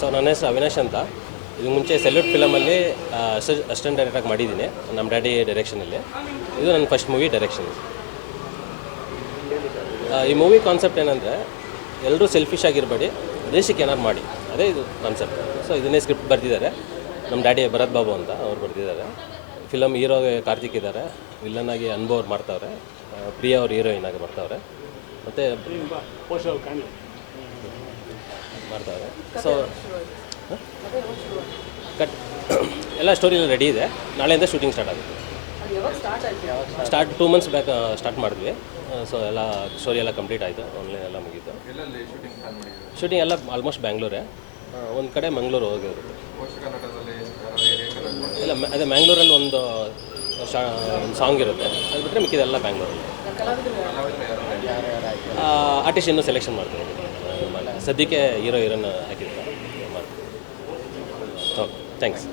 So ನನ್ನ ಹೆಸರು ಅವಿನಾಶ್ ಅಂತ. ಇದು ಮುಂಚೆ ಸೆಲ್ಯೂಟ್ ಫಿಲಮಲ್ಲಿ ಅಸಿಸ್ಟೆಂಟ್ ಡೈರೆಕ್ಟಾಗಿ ಮಾಡಿದ್ದೀನಿ ನಮ್ಮ ಡ್ಯಾಡಿ ಡೈರೆಕ್ಷನಲ್ಲಿ. ಇದು ನನ್ನ ಫಸ್ಟ್ ಮೂವಿ ಡೈರೆಕ್ಷನ್. ಈ ಮೂವಿ ಕಾನ್ಸೆಪ್ಟ್ ಏನಂದರೆ, ಎಲ್ಲರೂ ಸೆಲ್ಫಿಶ್ ಆಗಿರಬೇಡಿ, ದೇಶಕ್ಕೆ ಏನಾದ್ರು ಮಾಡಿ, ಅದೇ ಇದು ಕಾನ್ಸೆಪ್ಟ್. ಸೊ ಇದನ್ನೇ ಸ್ಕ್ರಿಪ್ಟ್ ಬರೆದಿದ್ದಾರೆ ನಮ್ಮ ಡ್ಯಾಡಿ ಭರತ್ ಬಾಬು ಅಂತ ಅವ್ರು ಬರೆದಿದ್ದಾರೆ. ಫಿಲಮ್ ಹೀರೋಗೆ ಕಾರ್ತಿಕ್ ಇದ್ದಾರೆ, ವಿಲ್ಲನ್ನಾಗಿ ಅನುಭವ್ ಅವ್ರು ಮಾಡ್ತಾವ್ರೆ, ಪ್ರಿಯಾ ಅವ್ರು ಹೀರೋಯಿನ್ ಆಗಿ ಬರ್ತಾವ್ರೆ, ಮತ್ತು ಮಾಡ್ತಾವ್ರೆ. ಸೊ ಕಟ್ ಎಲ್ಲ ಸ್ಟೋರಿ ರೆಡಿ ಇದೆ. ನಾಳೆಯಿಂದ ಶೂಟಿಂಗ್ ಸ್ಟಾರ್ಟ್ ಆಗುತ್ತೆ. ಸ್ಟಾರ್ಟ್ 2 months ಬ್ಯಾಕ್ ಸ್ಟಾರ್ಟ್ ಮಾಡಿದ್ವಿ. ಸೊ ಎಲ್ಲ ಸ್ಟೋರಿ ಎಲ್ಲ ಕಂಪ್ಲೀಟ್ ಆಯಿತು, ಆನ್ಲೈನ್ ಎಲ್ಲ ಮುಗೀತು. ಶೂಟಿಂಗ್ ಎಲ್ಲ ಆಲ್ಮೋಸ್ಟ್ ಬ್ಯಾಂಗ್ಳೂರೇ, ಒಂದು ಕಡೆ ಮಂಗಳೂರು ಹೋಗಿರುತ್ತೆ. ಇಲ್ಲ ಅದೇ ಮ್ಯಾಂಗ್ಳೂರಲ್ಲಿ ಒಂದು ಸಾಂಗ್ ಇರುತ್ತೆ, ಅದು ಬಿಟ್ಟರೆ ಮಿಕ್ಕಿದೆಲ್ಲ ಬ್ಯಾಂಗ್ಳೂರಲ್ಲಿ. ಆರ್ಟಿಸ್ಟ್ ಇನ್ನೂ ಸೆಲೆಕ್ಷನ್ ಮಾಡ್ತೀವಿ. ಸದ್ಯಕ್ಕೆ ಹೀರೋ ಹೀರೋನ್ ಹಾಕಿದ್ದಾರೆ. Okay, thanks.